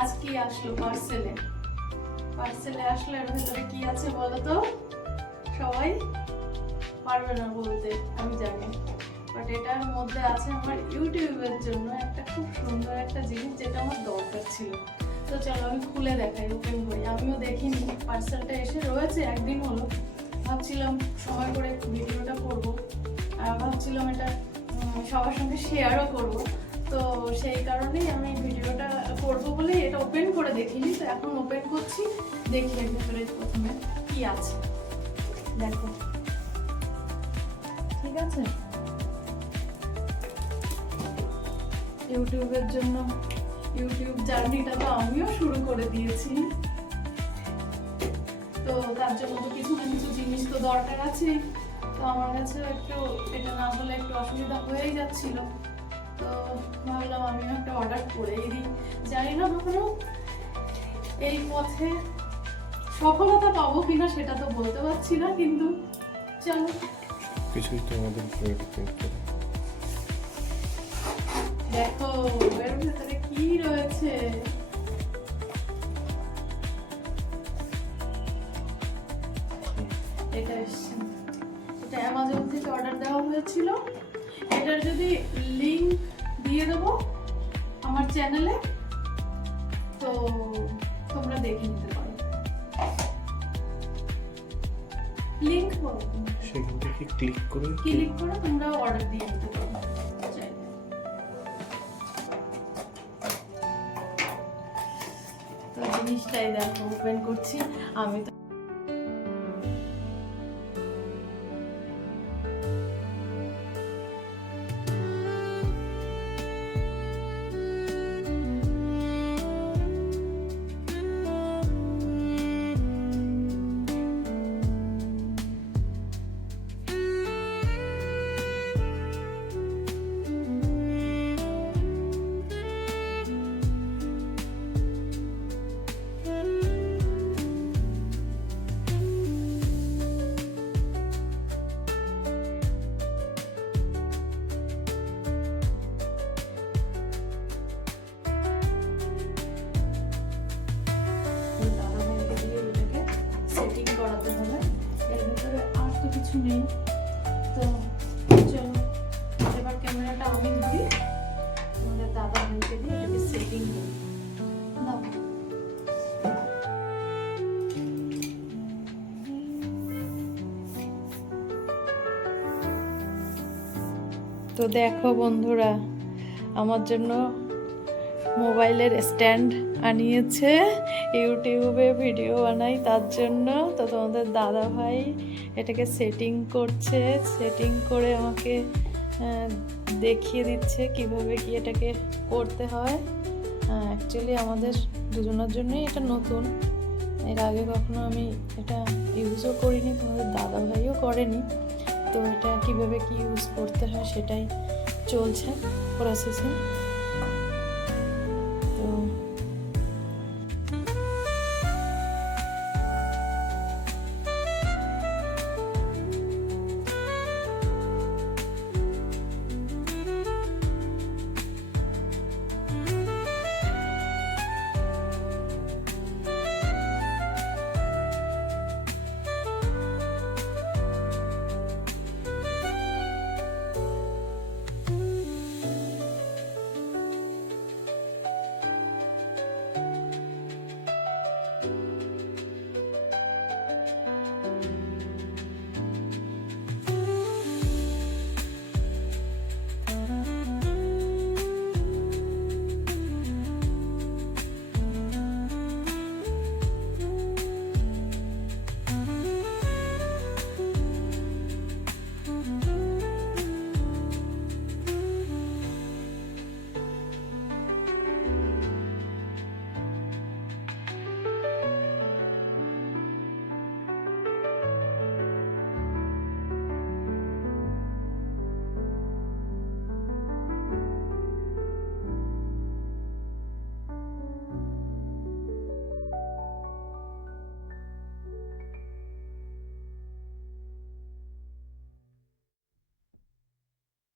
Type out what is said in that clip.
আজ কি আসলো পার্সেলে আসলো, এর ভেতরে কি আছে বলো তো? সবাই পারবে না বলতে, আমি জানি, বাট এটার মধ্যে আছে আমার ইউটিউবের জন্য একটা খুব সুন্দর একটা জিনিস, যেটা আমার দরকার ছিল। তো চলো আমি খুলে দেখাই, ওপেন করি। আমিও দেখিনি, পার্সেলটা এসে রয়েছে একদিন হলো। ভাবছিলাম সময় করে ভিডিওটা করবো, আর ভাবছিলাম এটা সবার সঙ্গে শেয়ারও করব। তো সেই কারণেই আমি ভিডিওটা করবো বলে এটা ওপেন করে দেখিনি। তো এখন ওপেন করছি, দেখি এর ভেতরে প্রথমে কি আছে। দেখো, ঠিক আছে, ইউটিউবের জন্য ইউটিউব জার্নিটা তো আমিও শুরু করে দিয়েছি। তো তার জন্য তো কিছু না কিছু জিনিস তো দরকার আছে। তো আমার কাছে একটু এটা না হলে একটু অসুবিধা হয়েই যাচ্ছিল। তো ভাবলাম আমিও একটা অর্ডার করেই দিই। জানি না কখনো এই পথে সফলতা পাবো কিনা সেটা তো বলতে পারছি না, কিন্তু চলো। কিছুই তো আমাদের উপরে ডিপেন্ড করে। দেখো এর ভেতরে কি রয়েছে। এটা অ্যামাজন থেকে অর্ডার দেওয়া হয়েছিল। এটার যদি লিংক দিয়ে দেবো আমার চ্যানেলে, তো তোমরা দেখে নিতে পারো। লিংক সেখান থেকে ক্লিক করে তোমরা অর্ডার দিয়ে নিতে পারো। তো জিনিসটাই দেখো, ওপেন করছি আমি। তো নেই। তো চলো এবার ক্যামেরাটা আমি ধরি, আমাদের দাদা ভাইকে দিয়ে এটাকে সেটিং করি। তো দেখো বন্ধুরা, আমার জন্য মোবাইলের স্ট্যান্ড আনিয়েছে, ইউটিউবে ভিডিও বানাই তার জন্য। তো তোমাদের দাদা ভাই এটাকে সেটিং করছে, সেটিং করে আমাকে দেখিয়ে দিচ্ছে কিভাবে কি এটাকে করতে হয়। অ্যাকচুয়ালি আমাদের দুজনের জন্যই এটা নতুন, এর আগে কখনো আমি এটা ইউজও করিনি, তোমাদের দাদা ভাইও করেনি। তো এটা কিভাবে কি ইউজ করতে হয় সেটাই চলছে প্রসেসিং।